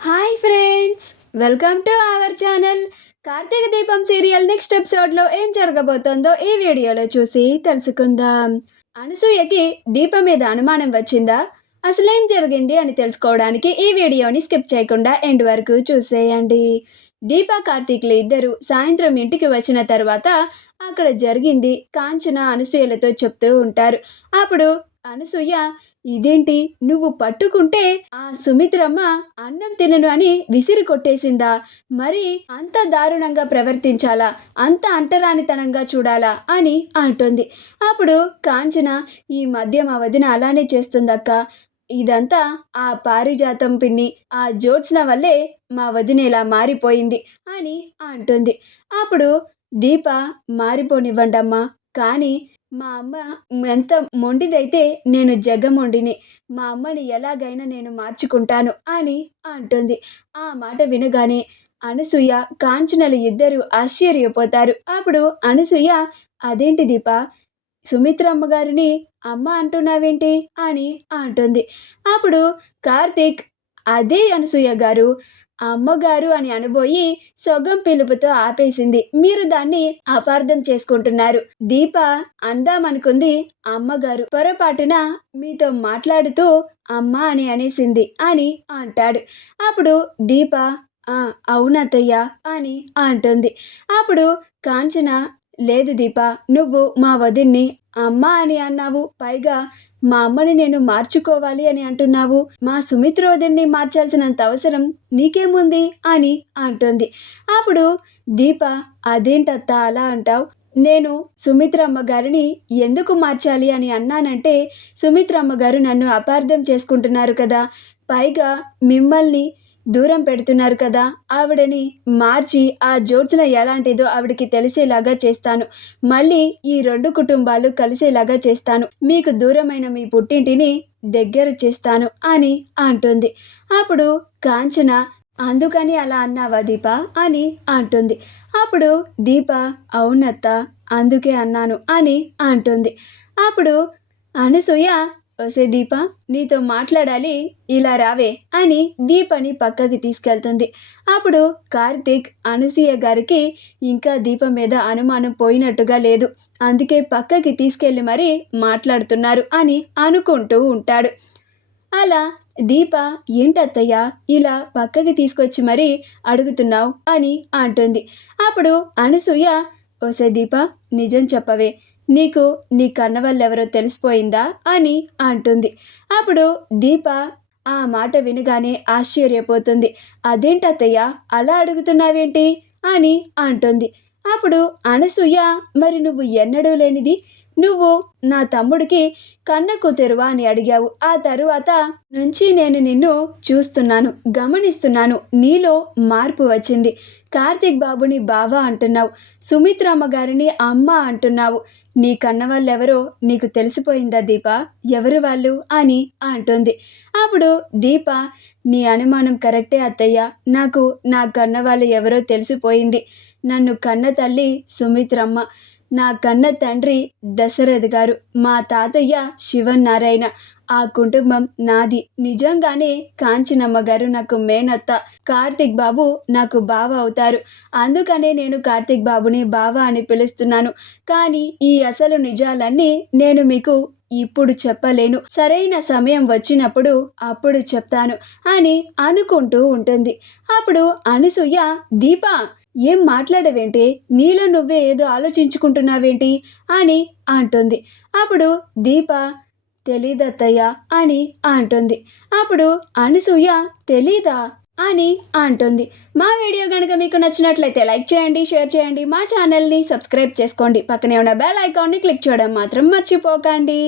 Hi friends, welcome to our channel. Karthika Deepam serial next ఎపిసోడ్లో ఏం జరగబోతోందో ఈ వీడియోలో చూసి తెలుసుకుందాం. అనసూయకి దీపం మీద అనుమానం వచ్చిందా? అసలేం జరిగింది అని తెలుసుకోవడానికి ఈ వీడియోని స్కిప్ చేయకుండా ఎండ్ వరకు చూసేయండి. దీప కార్తీక్లు ఇద్దరు సాయంత్రం ఇంటికి వచ్చిన తర్వాత అక్కడ జరిగింది కాంచన అనసూయలతో చెప్తూ ఉంటారు. అప్పుడు అనసూయ, ఇదేంటి నువ్వు పట్టుకుంటే ఆ సుమిత్రమ్మ అన్నం తినను అని విసిరి కొట్టేసిందా? మరి అంత దారుణంగా ప్రవర్తించాలా? అంత అంటరానితనంగా చూడాలా అని అంటుంది. అప్పుడు కాంచన, ఈ మధ్య మా వదిన అలానే చేస్తుందక్క. ఇదంతా ఆ పారిజాతం పిన్ని, ఆ జోత్స్న వల్లే మా వదిన ఇలా మారిపోయింది అని అంటుంది. అప్పుడు దీప, మారిపోనివ్వండమ్మా, కానీ మా అమ్మ ఎంత మొండిదైతే నేను జగమొండిని. మా అమ్మని ఎలాగైనా నేను మార్చుకుంటాను అని అంటుంది. ఆ మాట వినగానే అనసూయ, కాంచనలు ఇద్దరు ఆశ్చర్యపోతారు. అప్పుడు అనసూయ, అదేంటి దీప, సుమిత్రమ్మ గారిని అమ్మ అంటున్నావేంటి అని అంటుంది. అప్పుడు కార్తీక్, అదే అనసూయ గారు, అమ్మగారు అని అనబోయి సొగం పిలుపుతో ఆపేసింది. మీరు దాన్ని అపార్థం చేసుకుంటున్నారు. దీప అందామనుకుంది అమ్మగారు, పొరపాటున మీతో మాట్లాడుతూ అమ్మ అని అనేసింది అని అంటాడు. అప్పుడు దీప, అవునత్తయ్య అని అంటుంది. అప్పుడు కాంచన, లేదు దీప, నువ్వు మా వదిన్ని అమ్మ అని అన్నావు, పైగా మా అమ్మని నేను మార్చుకోవాలి అని అంటున్నావు. మా సుమిత్రోదిని మార్చాల్సినంత అవసరం నీకేముంది అని అంటుంది. అప్పుడు దీప, అదేంటత్త అలా అంటావు? నేను సుమిత్రమ్మ గారిని ఎందుకు మార్చాలి అని అన్నానంటే సుమిత్రమ్మ గారు నన్ను అపార్థం చేసుకుంటున్నారు కదా, పైగా మిమ్మల్ని దూరం పెడుతున్నారు కదా. ఆవిడని మార్చి ఆ జోత్స్న ఎలాంటిదో ఆవిడకి తెలిసేలాగా చేస్తాను. మళ్ళీ ఈ రెండు కుటుంబాలు కలిసేలాగా చేస్తాను. మీకు దూరమైన మీ పుట్టింటిని దగ్గర చేస్తాను అని అంటుంది. అప్పుడు కాంచన, అందుకని అలా అన్నావా దీప అని అంటుంది. అప్పుడు దీప, అవునత్త, అందుకే అన్నాను అని అంటుంది. అప్పుడు అనసూయ, ఓసే దీప, నీతో మాట్లాడాలి, ఇలా రావే అని దీపని పక్కకి తీసుకెళ్తుంది. అప్పుడు కార్తీక్, అనసూయ గారికి ఇంకా దీప మీద అనుమానం పోయినట్టుగా లేదు, అందుకే పక్కకి తీసుకెళ్ళి మరీ మాట్లాడుతున్నారు అని అనుకుంటూ ఉంటాడు. అలా దీప, ఏంటత్తయ్య ఇలా పక్కకి తీసుకొచ్చి మరీ అడుగుతున్నావు అని అంటుంది. అప్పుడు అనసూయ, ఓసే దీప, నిజం చెప్పవే, నీకు నీ కన్నవాళ్ళెవరో తెలిసిపోయిందా అని అంటుంది. అప్పుడు దీప ఆ మాట వినగానే ఆశ్చర్యపోతుంది. అదేంటత్తయ్య అలా అడుగుతున్నావేంటి అని అంటుంది. అప్పుడు అనసూయ, మరి నువ్వు ఎన్నడూ లేనిది నువ్వు నా తమ్ముడికి కన్న కూతురువా అని అడిగావు. ఆ తరువాత నుంచి నేను నిన్ను చూస్తున్నాను, గమనిస్తున్నాను, నీలో మార్పు వచ్చింది. కార్తీక్ బాబుని బావ అంటున్నావు, సుమిత్రమ్మ గారిని అమ్మ అంటున్నావు. నీ కన్నవాళ్ళెవరో నీకు తెలిసిపోయిందా దీప? ఎవరు వాళ్ళు అని అంటుంది. అప్పుడు దీప, నీ అనుమానం కరెక్టే అత్తయ్య, నాకు నా కన్నవాళ్ళు ఎవరో తెలిసిపోయింది. నన్ను కన్న తల్లి సుమిత్రమ్మ, నా కన్న తండ్రి దశరథ్ గారు, మా తాతయ్య శివనారాయణ. ఆ కుటుంబం నాది. నిజంగానే కాంచనమ్మ గారు నాకు మేనత్త, కార్తీక్ బాబు నాకు బావ అవుతారు. అందుకనే నేను కార్తీక్ బాబుని బావ అని పిలుస్తున్నాను. కానీ ఈ అసలు నిజాలన్నీ నేను మీకు ఇప్పుడు చెప్పలేను. సరైన సమయం వచ్చినప్పుడు అప్పుడు చెప్తాను అని అనుకుంటూ ఉంటుంది. అప్పుడు అనసూయ, దీప, ఏం మాట్లాడవేంటి? నీలో నువ్వే ఏదో ఆలోచించుకుంటున్నావేంటి అని అంటుంది. అప్పుడు దీప, తెలీదత్తయ్య అని అంటుంది. అప్పుడు అనసూయ, తెలీదా అని అంటుంది. మా వీడియో కనుక మీకు నచ్చినట్లయితే లైక్ చేయండి, షేర్ చేయండి, మా ఛానల్ని సబ్స్క్రైబ్ చేసుకోండి, పక్కనే ఉన్న బెల్ ఐకాన్ని క్లిక్ చేయడం మాత్రం మర్చిపోకండి.